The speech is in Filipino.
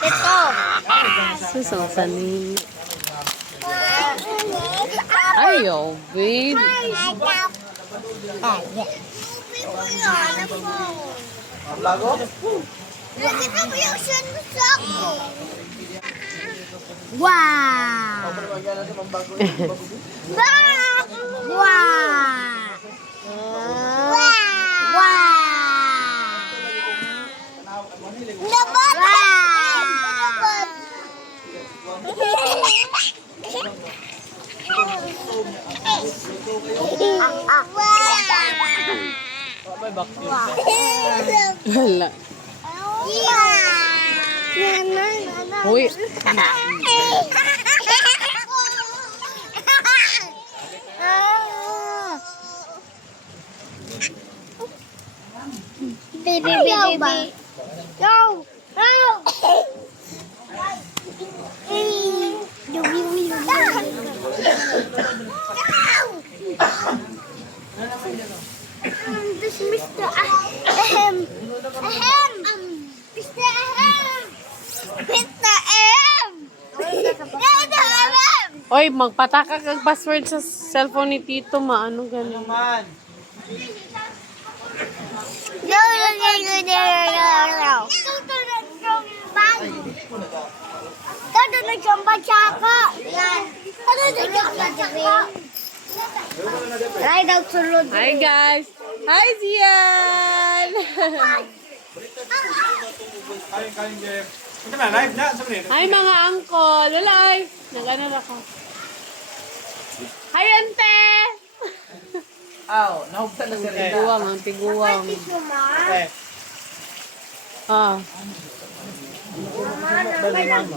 Ito. Susasanin. Ayaw, babe. Bago? Nakita mo yung sunsak. Wow! Wow! Wala. Uy. Baby, baby. Go! Go! This Mr. Ahem. Ahem. Mr. Ahem. Mr. Ahem. Mr. Ahem. Oy, magpataka kag password sa cellphone ni Tito, maano ganun. Naman. No, no, no, no, no, no. Todo na siyang batsaka. Yan. Todo na siyang batsaka. Ride out sulod. Hi guys. Hi Zian. Kain, Jeff. Ito na, live na. Sabi rin. Hi mga angkol. Lalay. Nag-ano na ka? Hi ante. Aw, nahugtan na siya rin. Tiguwang, ang tiguwang. Eh, Ah. Mama,